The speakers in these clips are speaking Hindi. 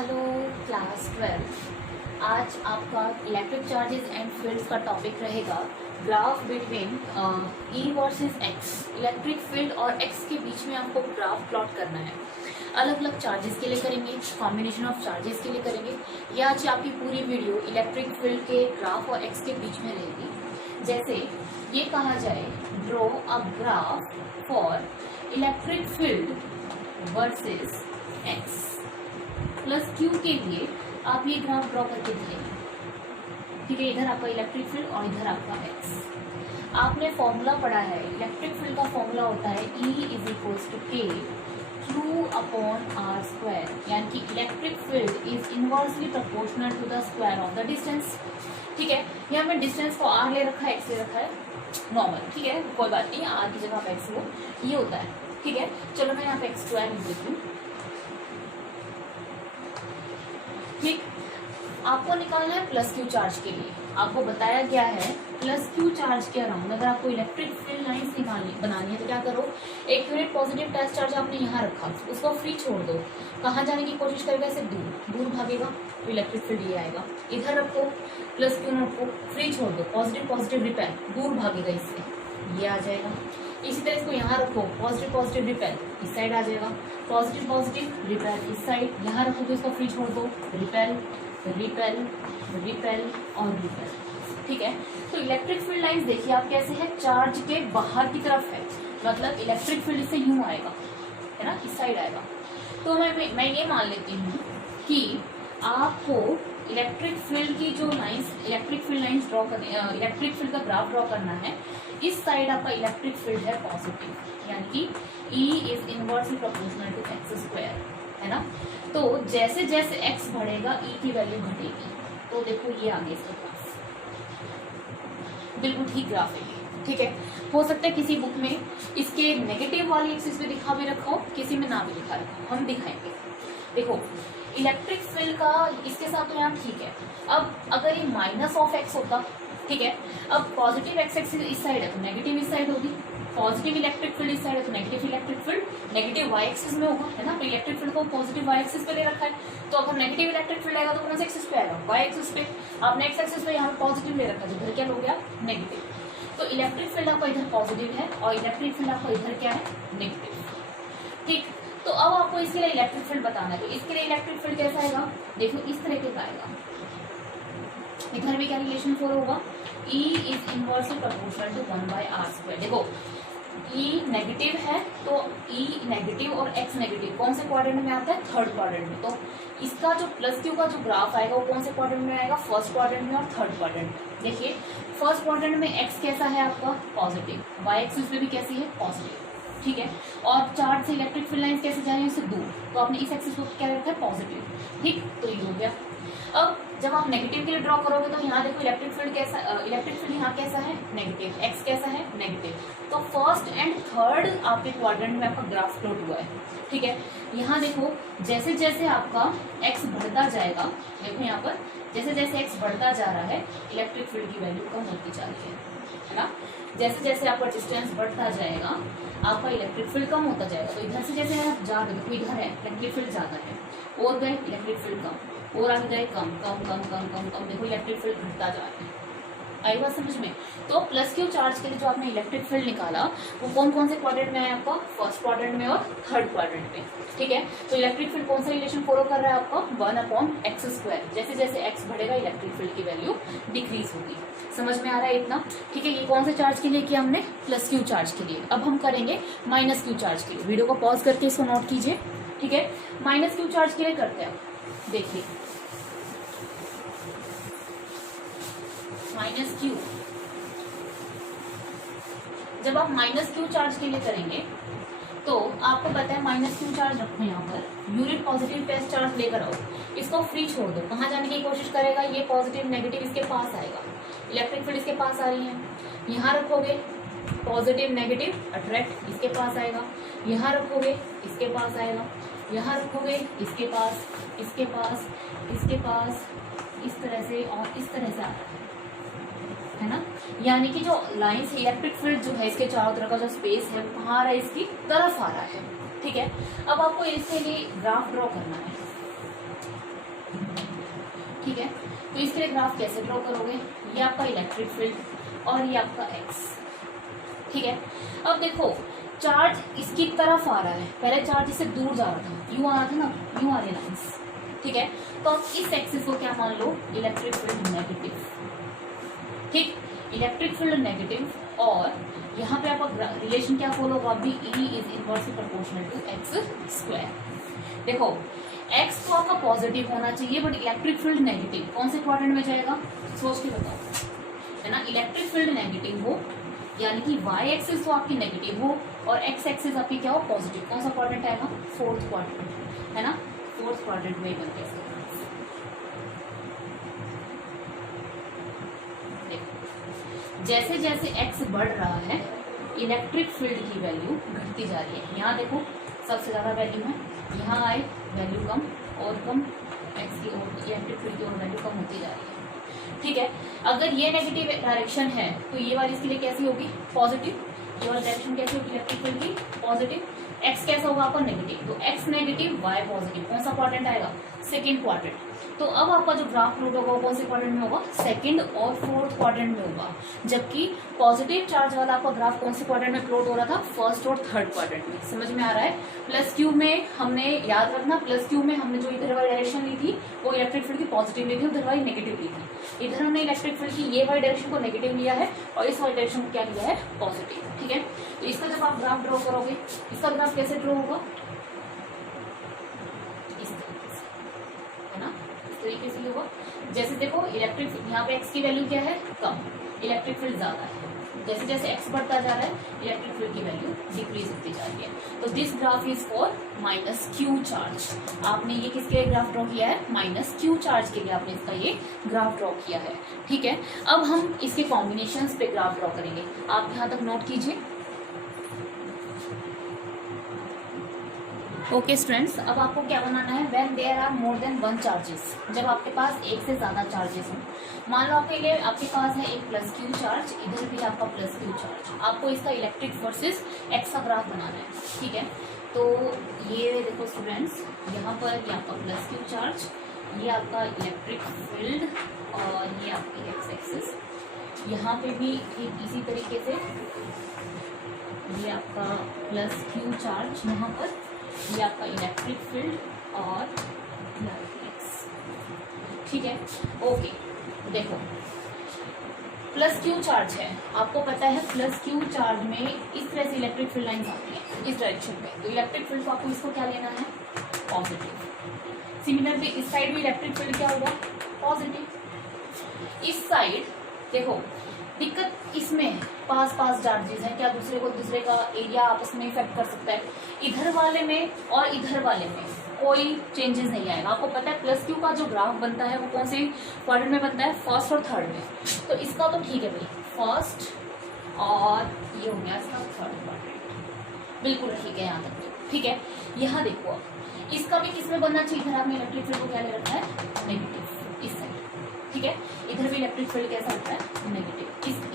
Hello class 12। आज आपका इलेक्ट्रिक चार्जेस एंड फील्ड्स का टॉपिक रहेगा ग्राफ बिटवीन ई वर्सेस एक्स। इलेक्ट्रिक फील्ड और एक्स के बीच में आपको ग्राफ प्लॉट करना है। अलग अलग चार्जेस के लिए करेंगे, कॉम्बिनेशन ऑफ चार्जेस के लिए करेंगे। ये आज आपकी पूरी वीडियो इलेक्ट्रिक फील्ड के ग्राफ और एक्स के बीच में रहेगी। जैसे ये कहा जाए draw a graph for electric field versus x plus Q के लिए आप ये ग्राफ ड्रॉ करके दिखाइए। ठीक है, इधर आपका इलेक्ट्रिक फील्ड और इधर आपका एक्स। आपने फॉर्मूला पढ़ा है, इलेक्ट्रिक फील्ड का फॉर्मूला होता है E is equals to K Q upon R square, यानी कि electric field is inversely proportional to the square of the distance. ठीक है, यहाँ में डिस्टेंस को R ले रखा है, X ले रखा है नॉर्मल। ठीक है, कोई बात नहीं, R की जगह X हो, ये होता है। ठीक है, चलो मैं यहाँ पे X स्क्वायर लिख देती हूँ। ठीक, आपको निकालना है प्लस क्यू चार्ज के लिए। आपको बताया गया है प्लस क्यू चार्ज के अराउंड अगर आपको इलेक्ट्रिक फील्ड लाइंस बनानी है तो क्या करो, एक यूनिट पॉजिटिव टेस्ट चार्ज आपने यहाँ रखा, उसको फ्री छोड़ दो। कहाँ जाने की कोशिश करेगा, इसे दूर दूर भागेगा तो इलेक्ट्रिक फील्ड ये आएगा। इधर रखो प्लस क्यू नोट को, फ्री छोड़ दो, पॉजिटिव पॉजिटिव रिपेल, दूर भागेगा इससे, ये आ जाएगा। इसी तरह इसको यहाँ रखो, पॉजिटिव पॉजिटिव रिपेल, इस साइड आ जाएगा, पॉजिटिव पॉजिटिव रिपेल इस साइड। यहाँ रखो तो इसको फ्री छोड़ दो, रिपेल रिपेल रिपेल और रिपेल। ठीक है, तो इलेक्ट्रिक फील्ड लाइंस देखिए आप कैसे है, चार्ज के बाहर की तरफ है, मतलब इलेक्ट्रिक फील्ड इससे यूं आएगा, है ना, इस साइड आएगा। तो मैं ये मान लेती हूँ कि आपको इलेक्ट्रिक फील्ड की जो lines, electric field lines draw करने, इलेक्ट्रिक फील्ड का ग्राफ ड्रॉ करना है। इस साइड आपका इलेक्ट्रिक फील्ड है पॉजिटिव, यानी कि E is inversely proportional to x square, है ना। तो जैसे जैसे x बढ़ेगा E की वैल्यू घटेगी। तो देखो ये आगे इसका ग्राफ, बिल्कुल ठीक ग्राफ है ये। ठीक है, हो सकता है किसी बुक में इसके नेगेटिव वाली एक्सिस पे दिखा भी रखा हो, किसी में ना भी दिखा रखा हो, हम दिखाएंगे। देखो इलेक्ट्रिक फील्ड का इसके साथ तो यहाँ ठीक है। अब अगर ये माइनस ऑफ एक्स होता, ठीक है, अब पॉजिटिव एक्स एक्सिस इस साइड है तो नेगेटिव इस साइड होगी, पॉजिटिव इलेक्ट्रिक फील्ड इस साइड है तो negative electric field negative y axis में होगा, है ना। तो इलेक्ट्रिक फील्ड को पॉजिटिव वाई एक्सिस पे ले रखा है, तो अगर नेगेटिव इलेक्ट्रिक फील्ड आएगा तो कौन से एक्सिस पे आएगा, वाई एक्सिस पे। आपने एक्स एक्सिस पे यहाँ पे पॉजिटिव ले रखा है, इधर क्या हो गया, नेगेटिव। तो इलेक्ट्रिक फील्ड आपका इधर पॉजिटिव है और इलेक्ट्रिक फील्ड आपका इधर क्या है, नेगेटिव। ठीक, तो अब आपको इसके लिए इलेक्ट्रिक फील्ड बताना है। तो इसके लिए इलेक्ट्रिक फील्ड कैसा आएगा, देखो इस तरीके का आएगा। इधर भी क्या रिलेशन फोर होगा, E is inversely proportional to 1/r square. देखो E नेगेटिव है तो E नेगेटिव और X नेगेटिव कौन से क्वाड्रेंट में आता है, थर्ड क्वाड्रेंट में। तो इसका जो प्लस क्यू का जो ग्राफ आएगा वो कौन से क्वाड्रेंट में आएगा, फर्स्ट क्वाड्रेंट में और थर्ड क्वाड्रेंट में। देखिए फर्स्ट क्वाड्रेंट में X कैसा है आपका, पॉजिटिव, वाई एक्सिस पे भी कैसी है, पॉजिटिव। ठीक है, और चार्ज से इलेक्ट्रिक फील्ड लाइंस कैसे जाएंगे, उससे दूर, तो आपने इस एक्सिस को क्या रखा है, पॉजिटिव। ठीक, तो ये हो गया। अब जब आप नेगेटिव के लिए ड्रॉ करोगे तो यहाँ देखो इलेक्ट्रिक फील्ड कैसा, इलेक्ट्रिक फील्ड यहाँ कैसा है, नेगेटिव, एक्स कैसा है, नेगेटिव। तो फर्स्ट एंड थर्ड आपके क्वाड्रेंट में आपका ग्राफ प्लॉट हुआ है। ठीक है, यहाँ देखो जैसे जैसे आपका एक्स बढ़ता जाएगा, देखो यहाँ पर जैसे जैसे एक्स बढ़ता जा रहा है इलेक्ट्रिक फील्ड की वैल्यू कम होती जा रही है ना। जैसे जैसे आपका डिस्टेंस बढ़ता जाएगा आपका इलेक्ट्रिक फील्ड कम होता जाएगा। तो इधर से जैसे आप जा रहे हो, इधर है इलेक्ट्रिक फील्ड ज़्यादा है, और गए इलेक्ट्रिक फील्ड कम, और आगे गए कम कम कम कम कम कम, देखो इलेक्ट्रिक फील्ड घटता जा रहा है। आई बात समझ में। तो प्लस क्यू चार्ज के लिए जो आपने इलेक्ट्रिक फील्ड निकाला वो कौन कौन से क्वाड्रेंट में है आपका, फर्स्ट क्वाड्रेंट में और थर्ड क्वाड्रेंट में। ठीक है, तो इलेक्ट्रिक फील्ड कौन सा रिलेशन फॉलो कर रहा है आपका, 1/x स्क्वायर। जैसे जैसे x बढ़ेगा इलेक्ट्रिक फील्ड की वैल्यू डिक्रीज होगी। समझ में आ रहा है इतना। ठीक है, ये कौन से चार्ज के लिए किया हमने, प्लस क्यू चार्ज के लिए। अब हम करेंगे माइनस क्यू चार्ज के लिए। वीडियो को पॉज करके इसको नोट कीजिए। ठीक है, माइनस क्यू चार्ज के लिए करते हैं, देखिए माइनस क्यू, जब आप माइनस क्यू चार्ज के लिए करेंगे तो आपको पता है माइनस क्यू चार्ज रखो, यहाँ per unit positive test charge लेकर आओ, इसको फ्री छोड़ दो। कहाँ जाने की कोशिश करेगा, ये पॉजिटिव नेगेटिव इसके पास आएगा, इलेक्ट्रिक फील्ड इसके पास आ रही है। यहाँ रखोगे पॉजिटिव नेगेटिव अट्रैक्ट इसके पास आएगा, यहाँ रखोगे इसके पास आएगा, यहाँ रखोगे इसके पास, इसके पास, इसके पास, इस तरह से और इस तरह से आता है ना। यानी कि जो लाइंस इलेक्ट्रिक फील्ड जो है इसके चारों तरफ का जो स्पेस है वो कहाँ आ रहा है, इसकी तरफ आ रहा है। ठीक है, अब आपको इसके लिए ग्राफ ड्रॉ करना है। ठीक है। तो इसके लिए ग्राफ कैसे ड्रॉ करोगे, ये आपका इलेक्ट्रिक फील्ड और ये आपका एक्स, ठीक है। अब देखो चार्ज इसकी तरफ आ रहा है, पहले चार्ज इससे दूर जा रहा था, यूं आ रहा था ना, यूं आ रही लाइन्स, ठीक है। तो अब इस एक्सिस को क्या मान लो, इलेक्ट्रिक फील्ड नेगेटिव, ठीक, इलेक्ट्रिक फील्ड नेगेटिव। और यहाँ पे आपका रिलेशन क्या फॉलो होगा, B E is inversely proportional to x square. देखो एक्स तो आपका पॉजिटिव होना चाहिए बट इलेक्ट्रिक फील्ड नेगेटिव, कौन से क्वाड्रेंट में जाएगा, सोच के बताओ, है ना। इलेक्ट्रिक फील्ड नेगेटिव हो यानी कि वाई एक्सिस तो आपकी नेगेटिव हो और एक्स एक्सिस आपकी क्या हो, पॉजिटिव, कौन सा क्वाड्रेंट आएगा, फोर्थ क्वाड्रेंट, है ना, फोर्थ क्वाड्रेंट में बनते हैं। जैसे जैसे x बढ़ रहा है इलेक्ट्रिक फील्ड की वैल्यू घटती जा रही है। यहाँ देखो सबसे ज्यादा वैल्यू है, यहाँ आए वैल्यू कम और कम, x की ओर इलेक्ट्रिक फील्ड की ओर वैल्यू कम होती जा रही है, ठीक है। अगर ये नेगेटिव डायरेक्शन है तो ये वाली इसके लिए कैसी होगी, पॉजिटिव, ये वाली डायरेक्शन कैसी होगी इलेक्ट्रिक फील्ड की, पॉजिटिव। x कैसा होगा आपका नेगेटिव, तो x नेगेटिव y पॉजिटिव, कौन सा क्वाड्रेंट आएगा, सेकंड क्वाड्रेंट। तो अब आपका जो ग्राफ प्लॉट होगा वो कौन से क्वाड्रेंट में होगा, सेकंड और फोर्थ क्वाड्रेंट में होगा। जबकि पॉजिटिव चार्ज वाला आपका ग्राफ कौन से क्वाड्रेंट में प्लॉट हो रहा था, फर्स्ट और थर्ड क्वाड्रेंट में। समझ में आ रहा है। प्लस क्यू में हमने याद रखना, प्लस क्यू में हमने जो इधर वाली डायरेक्शन ली थी वो इलेक्ट्रिक फील्ड की पॉजिटिव ली थी, उधर वाली नेगेटिव ली थी। इधर हमने इलेक्ट्रिक फील्ड की ये वाली डायरेक्शन को नेगेटिव लिया है और इस वाली डायरेक्शन को क्या लिया है, पॉजिटिव, ठीक है। तो इसका जब आप ग्राफ ड्रॉ करोगे, इसका ग्राफ कैसे ड्रॉ होगा, तरीके से होगा। जैसे देखो इलेक्ट्रिक यहाँ पे x की वैल्यू क्या है, कम, इलेक्ट्रिक फील्ड ज्यादा है। जैसे जैसे x बढ़ता जा रहा है इलेक्ट्रिक फील्ड की वैल्यू डिक्रीज होती जा रही है। तो this graph is for minus Q charge. आपने ये किसके लिए ग्राफ ड्रॉ किया है, माइनस क्यू चार्ज के लिए आपने इसका ये ग्राफ ड्रॉ किया है, ठीक है। अब हम इसके कॉम्बिनेशंस पे ग्राफ ड्रॉ करेंगे, आप यहाँ तक नोट कीजिए। ओके स्टूडेंट्स, अब आपको क्या बनाना है, when there are more than one charges, जब आपके पास एक से ज्यादा चार्जेस हों। मान लो आपके लिए आपके पास है एक प्लस क्यू चार्ज, इधर भी आपका प्लस क्यू चार्ज, आपको इसका इलेक्ट्रिक वर्सेस एक्स का ग्राफ बनाना है, ठीक है। तो ये देखो स्टूडेंट्स, यहाँ पर ये आपका प्लस क्यू चार्ज, ये आपका इलेक्ट्रिक फील्ड और ये आपकी एक्स एक्सिस। यहाँ पे भी ठीक इसी तरीके से ये आपका प्लस क्यू चार्ज, यहाँ पर ये आपका इलेक्ट्रिक फील्ड और एक्स, ठीक है। ओके देखो प्लस क्यू चार्ज है, आपको पता है प्लस क्यू चार्ज में इस तरह से इलेक्ट्रिक फील्ड लाइंस आती है इस डायरेक्शन में, तो इलेक्ट्रिक फील्ड को आपको इसको क्या लेना है, पॉजिटिव। सिमिलरली इस साइड में इलेक्ट्रिक फील्ड क्या होगा, पॉजिटिव। इस साइड देखो दिक्कत इसमें पास पास चार्जेस हैं, क्या दूसरे को दूसरे का एरिया आपस में इफेक्ट कर सकता है। इधर वाले में और इधर वाले में कोई चेंजेस नहीं आएगा। आपको पता है प्लस क्यू का जो ग्राफ बनता है वो कौन से क्वाड्रेंट में बनता है, फर्स्ट और थर्ड में। तो इसका तो ठीक है भाई, फर्स्ट और ये हो गया इसका थर्ड क्वाड्रेंट, बिल्कुल ठीक है यहाँ तक, ठीक है। यहाँ देखो अब इसका भी किसमें बनना चाहिए, इधर आपने इलेक्ट्रिक फील्ड को क्या ले रखा है, नेगेटिव, इस साइड, ठीक है। इधर भी इलेक्ट्रिक फील्ड कैसा होता है, नेगेटिव।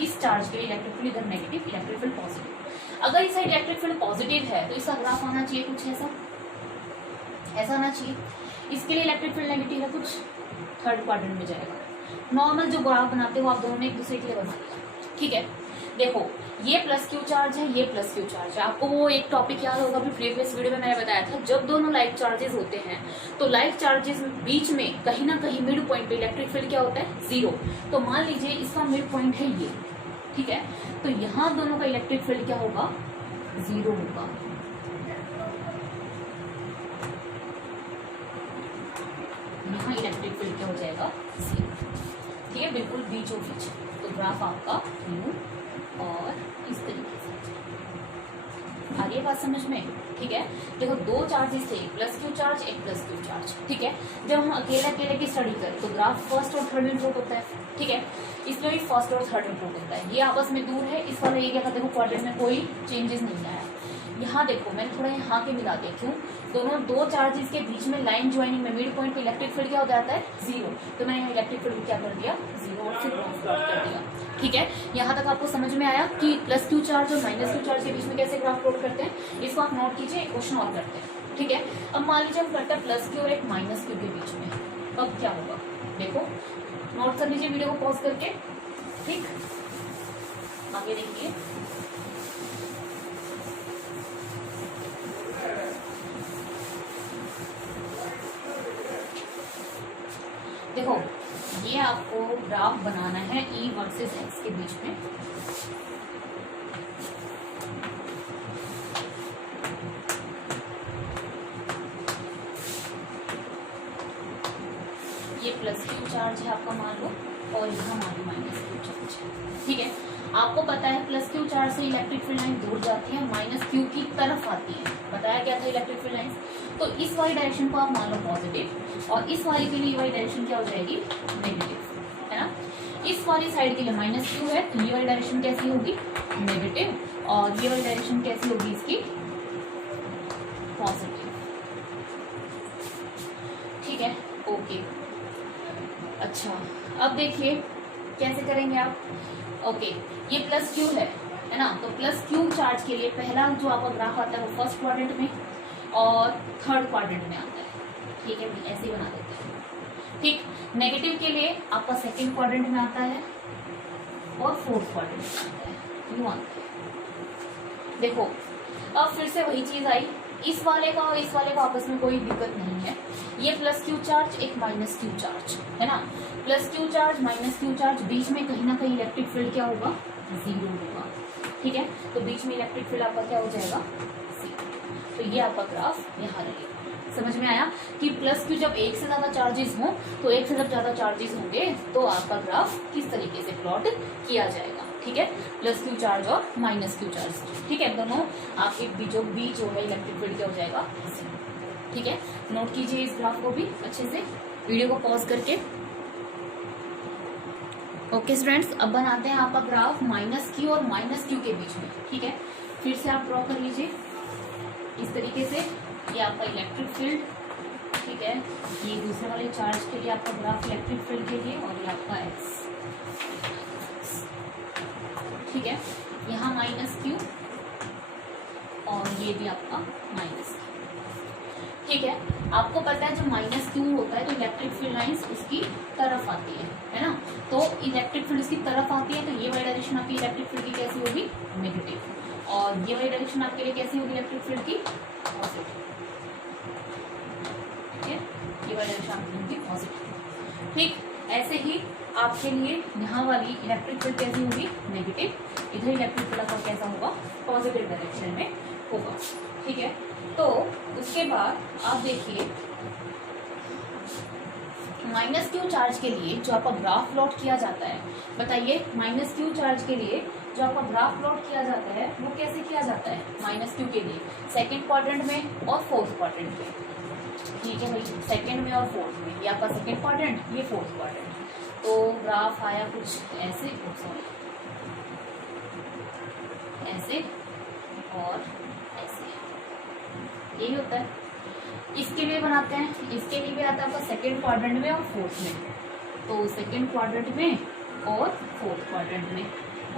इस चार्ज के लिए इलेक्ट्रिक फील्ड इधर नेगेटिव, इलेक्ट्रिक फील्ड पॉजिटिव। अगर इस साइड इलेक्ट्रिक फील्ड पॉजिटिव है तो इसका ग्राफ आना चाहिए कुछ ऐसा आना चाहिए। इसके लिए इलेक्ट्रिक फील्ड नेगेटिव है, कुछ थर्ड क्वाड्रेंट में जाएगा। नॉर्मल जो ग्राफ बनाते हो आप दोनों में एक दूसरे के लिए बनाइए, ठीक है। देखो ये प्लस क्यू चार्ज है, ये प्लस क्यू चार्ज है। आपको वो एक टॉपिक याद होगा भी प्रीवियस वीडियो में मैंने बताया था, जब दोनों लाइक चार्जेस होते हैं तो लाइक चार्जेस बीच में कहीं ना कहीं मिड पॉइंट पे इलेक्ट्रिक फील्ड क्या होता है, जीरो। तो मान लीजिए इसका मिड पॉइंट है ये, ठीक है। तो यहाँ दोनों का इलेक्ट्रिक फील्ड क्या होगा, जीरो होगा। यहाँ इलेक्ट्रिक फील्ड क्या हो जाएगा, जीरो, ठीक है, बिल्कुल बीचों बीच। तो ग्राफ आपका यू और इस तरीके से आगे बात समझ में, ठीक है। देखो दो चार्जेस थे, एक प्लस क्यू चार्ज एक प्लस क्यू चार्ज, ठीक है। जब हम अकेले अकेले की स्टडी करें तो ग्राफ फर्स्ट और थर्ड में प्रूव होता है, ठीक है। इसमें भी फर्स्ट और थर्ड में प्रूव होता है। ये आपस में दूर है, इस वाला एरिया का देखो क्वाड्रेंट में कोई चेंजेस नहीं आया। यहाँ देखो मैंने थोड़ा यहाँ के मिला दिया, क्यों, दोनों दो चार्जेस के बीच में लाइन ज्वाइनिंग में मिड पॉइंट पे इलेक्ट्रिक फील्ड क्या हो जाता है, जीरो। तो मैंने यहाँ इलेक्ट्रिक फील्ड क्या कर दिया, जीरो, और फिर प्लॉट कर दिया, ठीक है। यहाँ तक आपको समझ में आया कि प्लस क्यू चार्ज और माइनस क्यू चार्ज के बीच में कैसे ग्राफ प्लॉट करते हैं। इसको आप नोट कीजिए, एक क्वेश्चन और करते हैं, ठीक है। अब मान लीजिए हम करते हैं प्लस क्यू और एक माइनस क्यू के बीच में, अब क्या होगा, देखो नोट कर लीजिए वीडियो को पॉज करके, ठीक। आगे देखिए, देखो ये आपको ग्राफ बनाना है E वर्सेस X के बीच में। ये प्लस क्यू चार्ज है आपका मान लो, और यहाँ मान लो माइनस क्यू चार्ज है, ठीक है। आपको पता है प्लस क्यू चार्ज से इलेक्ट्रिक फील्ड लाइन दूर जाती है, माइनस क्यू की तरफ आती है। बताया क्या था इलेक्ट्रिक फील्ड लाइंस। तो इस वाली डायरेक्शन को आप मान लो पॉजिटिव, और इस वाली के लिए वाली डायरेक्शन क्या हो जाएगी, नेगेटिव, है ना। इस वाली साइड के लिए माइनस क्यू है, तो ये वाली डायरेक्शन कैसी होगी, नेगेटिव, और ये वाली डायरेक्शन कैसी होगी इसकी, पॉजिटिव, ठीक है, ओके। अच्छा अब देखिए कैसे करेंगे आप, ओके। ये प्लस क्यू है ना, तो प्लस क्यू चार्ज के लिए पहला जो आपका ग्राफ आता है वो फर्स्ट क्वाड्रेंट में और थर्ड क्वाड्रेंट में आता है, ठीक है, ऐसे ही बना देते हैं, ठीक। नेगेटिव के लिए आपका सेकंड क्वाड्रेंट में आता है और फोर्थ क्वाड्रेंट में आता है, यूं आता है। देखो अब फिर से वही चीज आई, इस वाले का और इस वाले का आपस में कोई दिक्कत नहीं है। ये प्लस क्यू चार्ज, एक माइनस क्यू चार्ज, है ना। Plus Q charge minus Q charge, बीच में कहीं ना कहीं इलेक्ट्रिक फील्ड क्या होगा, जीरो होगा, ठीक है। तो बीच में इलेक्ट्रिक फील्ड आपका क्या हो जाएगा, जीरो। तो ये आपका ग्राफ यहाँ रहेगा। समझ में आया कि प्लस क्यू जब एक से ज्यादा चार्जेस हो, तो एक से जब ज्यादा चार्जेस होंगे तो आपका ग्राफ किस तरीके से प्लॉट किया जाएगा, ठीक है। प्लस क्यू चार्ज और माइनस क्यू चार्ज, ठीक है, दोनों आपके बीच जो है इलेक्ट्रिक फील्ड क्या हो जाएगा, ठीक है। नोट कीजिए इस ग्राफ को भी अच्छे से, वीडियो को पॉज करके। ओके स्टूडेंट्स, अब बनाते हैं आपका ग्राफ माइनस क्यू और माइनस क्यू के बीच में, ठीक है। फिर से आप ड्रॉ कर लीजिए इस तरीके से, ये आपका इलेक्ट्रिक फील्ड, ठीक है। ये दूसरे वाले चार्ज के लिए आपका ग्राफ इलेक्ट्रिक फील्ड के लिए, और ये आपका एक्स, ठीक है। यहाँ माइनस क्यू और ये भी आपका माइनस क्यू, ठीक है। आपको पता है जब माइनस क्यू होता है तो इलेक्ट्रिक फील्ड लाइंस उसकी तरफ आती है ना। तो इलेक्ट्रिक फील्ड उसकी तरफ आती है, तो ये वाली डायरेक्शन आपकी इलेक्ट्रिक फील्ड की कैसी होगी, नेगेटिव, और ये वाली डायरेक्शन आपके लिए कैसी होगी इलेक्ट्रिक फील्ड की, पॉजिटिव, ठीक है। ये वाली डायरेक्शन आपकी होगी पॉजिटिव, ठीक। ऐसे ही आपके लिए यहाँ वाली इलेक्ट्रिक फील्ड कैसी होगी, नेगेटिव, इधर इलेक्ट्रिक फील्ड आपका कैसा होगा, पॉजिटिव डायरेक्शन में होगा, ठीक है। तो उसके बाद आप देखिए माइनस क्यू चार्ज के लिए जो आपका ग्राफ प्लॉट किया जाता है, बताइए माइनस क्यू चार्ज के लिए जो आपका ग्राफ प्लॉट किया जाता है वो कैसे किया जाता है, माइनस क्यू के लिए सेकंड क्वाड्रेंट में और फोर्थ क्वाड्रेंट में, ठीक है भाई, सेकंड में और फोर्थ में, ये आपका सेकंड क्वाड्रेंट, ये फोर्थ क्वाड्रेंट। तो ग्राफ आया कुछ ऐसे, सॉरी ऐसे और ऐसे, यही होता है। इसके लिए बनाते हैं, इसके लिए भी आता है आपका सेकंड क्वाड्रेंट में और फोर्थ में, तो सेकंड क्वाड्रेंट में और फोर्थ क्वाड्रेंट में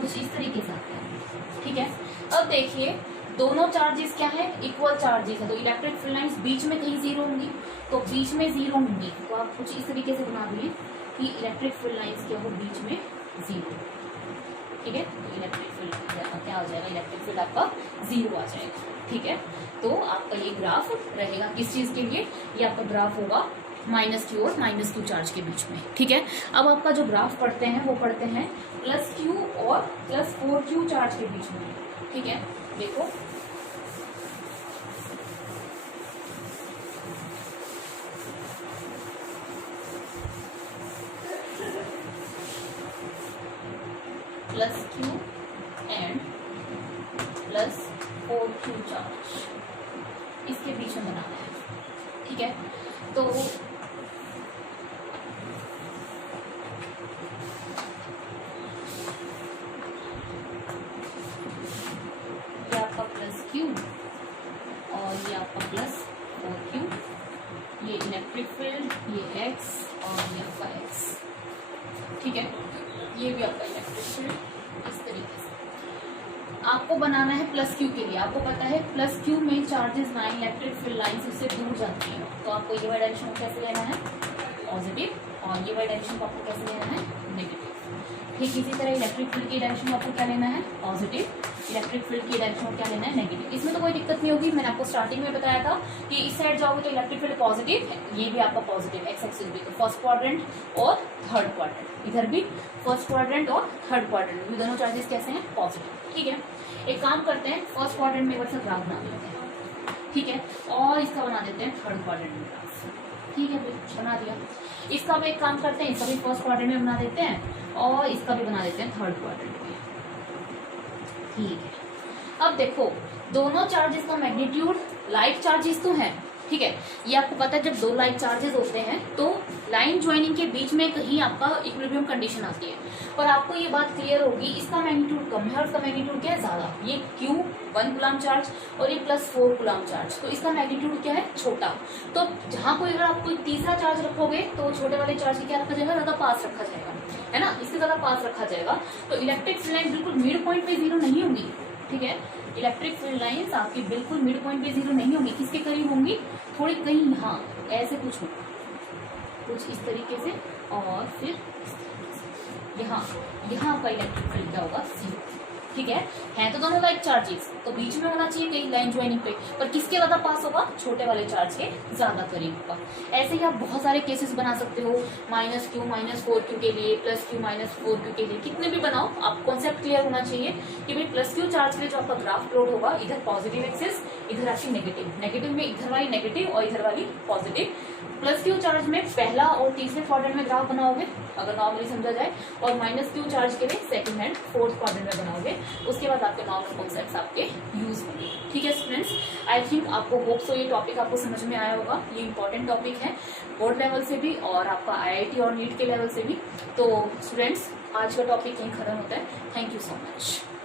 कुछ इस तरीके से आता है, ठीक है। अब देखिए दोनों चार्जेस क्या है, इक्वल चार्जेस है, तो इलेक्ट्रिक फील्ड लाइंस बीच में कहीं जीरो होंगी, तो बीच में जीरो होंगी, तो आप कुछ इस तरीके से बना दिए कि इलेक्ट्रिक फील्ड लाइंस क्या हो, बीच में जीरो, ठीक है। तो इलेक्ट्रिक फील्ड क्या हो जाएगा, इलेक्ट्रिक फील्ड आपका जीरो आ जाएगा, ठीक है। तो आपका ये ग्राफ रहेगा किस चीज के लिए, ये आपका ग्राफ होगा माइनस क्यू और माइनस क्यू चार्ज के बीच में, ठीक है। अब आपका जो ग्राफ पढ़ते हैं वो पढ़ते हैं प्लस क्यू और प्लस 4Q चार्ज के बीच में, ठीक है। देखो plus Q and plus 4Q charge इसके बीच में बनाना है, ठीक है। तो ये आपका प्लस क्यू और ये आपका प्लस 4Q, ये इलेक्ट्रिक फील्ड, ये एक्स और ये आपका एक्स, ठीक है। ये भी आपका इलेक्ट्रिक फील्ड इस तरीके से आपको बनाना है प्लस क्यू के लिए। आपको पता है प्लस क्यू में चार्जेस ना इलेक्ट्रिक फील्ड लाइंस उससे दूर जाती हैं, तो आपको ये वाला डायरेक्शन कैसे लेना है, पॉजिटिव, और ये वाली डायरेक्शन को आपको कैसे लेना है, नेगेटिव। ठीक इसी तरह इलेक्ट्रिक फील्ड की डायरेक्शन को आपको क्या लेना है, पॉजिटिव। इलेक्ट्रिक फील्ड की डायरेक्शन को क्या लेना है, नेगेटिव। इसमें तो कोई दिक्कत नहीं होगी, मैंने आपको स्टार्टिंग में बताया था कि इस साइड जाओगे तो इलेक्ट्रिक फील्ड पॉजिटिव है, ये भी आपका पॉजिटिव, एक्स एक्सिस भी, तो फर्स्ट क्वाड्रेंट और थर्ड क्वाड्रेंट, इधर भी फर्स्ट क्वाड्रेंट और थर्ड क्वाड्रेंट भी दोनों चार्जेस कैसे हैं, पॉजिटिव। ठीक है, एक काम करते हैं, फर्स्ट क्वाड्रेंट में एक बार से ग्राफ बना देते हैं, ठीक है, और इसका बना देते हैं थर्ड क्वाड्रेंट में ग्राफ। ठीक है, बना दिया। इसका भी एक काम करते हैं, इसका भी फर्स्ट क्वाड्रेंट में बना देते हैं और इसका भी बना देते हैं थर्ड क्वाड्रेंट में। ठीक है, अब देखो दोनों चार्जेस का मैग्नीट्यूड लाइक चार्जेस तो हैं, ठीक है, ये आपको पता है जब दो लाइक चार्जेस होते हैं तो लाइन ज्वाइनिंग के बीच में कहीं आपका इक्विलिब्रियम कंडीशन आती है, पर आपको ये बात क्लियर होगी इसका मैग्नीट्यूड कम है और इसका मैग्नीट्यूड क्या है, ज्यादा। ये Q 1 कूलम चार्ज और ये +4 कूलम चार्ज, तो इसका मैग्नीट्यूड क्या है, छोटा। तो जहां कोई अगर आप कोई तीसरा चार्ज रखोगे तो छोटे वाले चार्ज की क्या रखा जाएगा, ज्यादा पास रखा जाएगा, है ना, इससे ज्यादा पास रखा जाएगा। तो इलेक्ट्रिक फील्ड लाइन बिल्कुल मिड पॉइंट पे जीरो नहीं होगी, ठीक है, इलेक्ट्रिक फील्ड लाइंस आपकी बिल्कुल मिड पॉइंट पे जीरो नहीं होगी, किसके करीब होंगी, थोड़ी कहीं यहाँ ऐसे कुछ होगा, कुछ इस तरीके से, और फिर यहाँ का इलेक्ट्रिक फील्ड क्या होगा, जीरो। ठीक है तो दोनों लाइक चार्जेस, तो बीच में होना चाहिए कहीं लाइन ज्वाइनिंग पे, पर किसके ज्यादा पास होगा, छोटे वाले चार्ज के ज्यादा करीब होगा। ऐसे ही आप बहुत सारे केसेस बना सकते हो, -Q -4Q के लिए, +Q -4Q के लिए, कितने भी बनाओ, आप कॉन्सेप्ट क्लियर होना चाहिए कि भाई +Q चार्ज के लिए जो आपका ग्राफ प्लॉट होगा, इधर पॉजिटिव एक्सिस, इधर आपकी नेगेटिव में इधर वाली नेगेटिव और इधर वाली पॉजिटिव। +Q चार्ज में पहला और तीसरे क्वाड्रेंट में ग्राफ बनाओगे अगर नॉर्मली समझा जाए, और -Q चार्ज के लिए सेकंड एंड फोर्थ क्वाड्रेंट में बनाओगे, उसके बाद आपके नॉर्मल कॉन्सेप्ट्स आपके यूज होंगे। ठीक है स्टूडेंट्स, आई थिंक आपको होप सो ये टॉपिक आपको समझ में आया होगा, ये इंपॉर्टेंट टॉपिक है बोर्ड लेवल से भी और आपका IIT और नीट के लेवल से भी। तो स्टूडेंट्स आज का टॉपिक यहीं खत्म होता है, थैंक यू सो मच।